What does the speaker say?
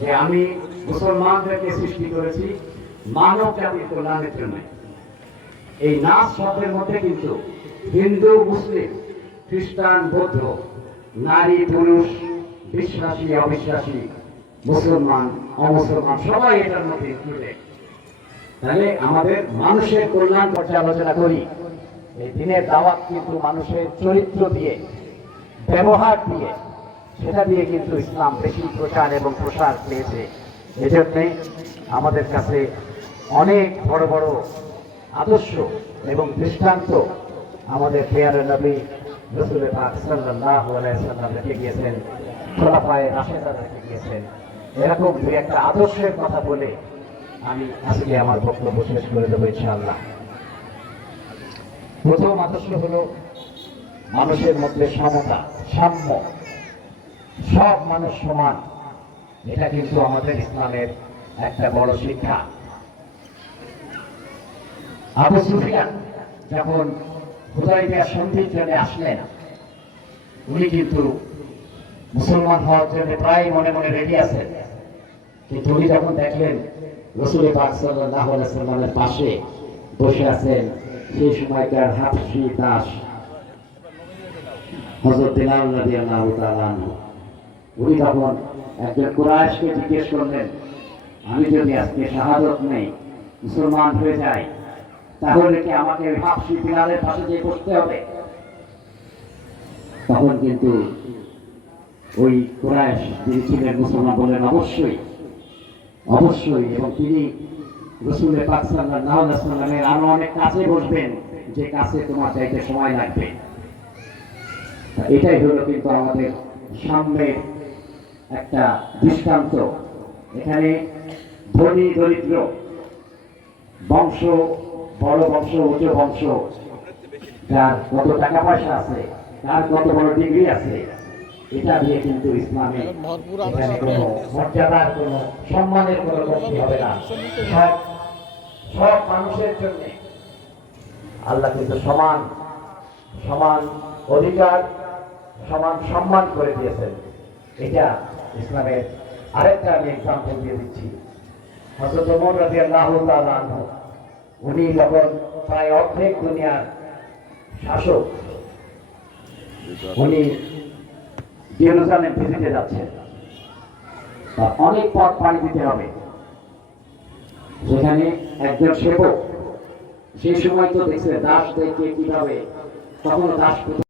যে আমি মুসলমানদেরকে সৃষ্টি করেছি মানব জাতির কল্যাণের জন্য এই নাচ শব্দের মধ্যে কিন্তু হিন্দু, মুসলিম, খ্রিস্টান, বৌদ্ধ, নারী, পুরুষ, বিশ্বাসী, অবিশ্বাসী, মুসলমান, অমুসলমান, সবাই এটার মধ্যে included। তাহলে আমাদের মানুষের কল্যাণ পর্যালোচনা করি এই দিনের দাওয়াত কিন্তু মানুষের চরিত্র দিয়ে, ব্যবহার দিয়ে সেটা দিয়ে কিন্তু ইসলাম বেশি প্রচার এবং প্রসার পেয়েছে। এজন্যে আমাদের কাছে অনেক বড় বড় আদর্শ এবং দৃষ্টান্ত আমাদের পেয়ার নবী রসুল পাক আলাইহি সাল্লাম রেখে গিয়েছেন, খোলাফায়ে রাশেদা রেখে গিয়েছেন। এরকম দু একটা আদর্শের কথা বলে আমি আজকে আমার বক্তব্য শেষ করে দেবো ইনশাআল্লাহ। প্রথম আদর্শ হলো মানুষের মধ্যে সমতা, সাম্য। সব মানুষ সমান। এটা কিন্তু আমাদের ইসলামের একটা বড় শিক্ষা। আবু সুফিয়ান যখন হুদাইবিয়া সন্ধির জন্য আসলেন, উনি কিন্তু মুসলমান হওয়ার জন্য প্রায় মনে মনে রেডি আছেন। কিন্তু উনি যখন দেখলেন রসুল পাক পাশে বসে আছেন, সেই সময়কার হাফসি দাস বিলাল রাদিয়াল্লাহু তাআলা আনহু। উনি তখন একজন কুরাইশকে জিজ্ঞেস করলেন, আমি যদি আজকে শাহাদত নেই, মুসলমান হয়ে যাই, তাহলে কি আমাকে হাফসি বিলালের পাশে গিয়ে বসতে হবে? তখন কিন্তু ওই কুরাইশ যিনি ছিলেন মুসলমান বলেন, অবশ্যই অবশ্যই। এবং তিনি রসুলের পাক সাল্লাল্লাহু সাল্লামের আরও অনেক কাছে বসবেন, যে কাছে তোমার যাইতে সময় লাগবে। এটাই হলো কিন্তু আমাদের সামনের একটা দৃষ্টান্ত। এখানে ধনী, দরিদ্র, বংশ, বড় বংশ, উচ্চ বংশ, যার কত টাকা পয়সা আছে, তার কত বড় ডিগ্রি আছে, এটা দিয়ে কিন্তু ইসলামে এখানে কোনো মর্যাদার, কোনো সম্মানের কোনো কমতি হবে না। সব সব মানুষের জন্য আল্লাহ কিন্তু সমান সমান অধিকার, সমান সম্মান করে দিয়েছেন। এটা ইসলামের আরেকটা আমি এক্সাম্পল দিয়ে দিচ্ছি। উনি যখন প্রায় অর্ধেক দুনিয়ার শাসক, উনি জেরুজালেম ভিজিটে যাচ্ছেন। অনেক পথ পাড়ি দিতে হবে। সেখানে একজন সেবক সেই সময় তো দেখছে দাস দেখে কীভাবে তখন দাস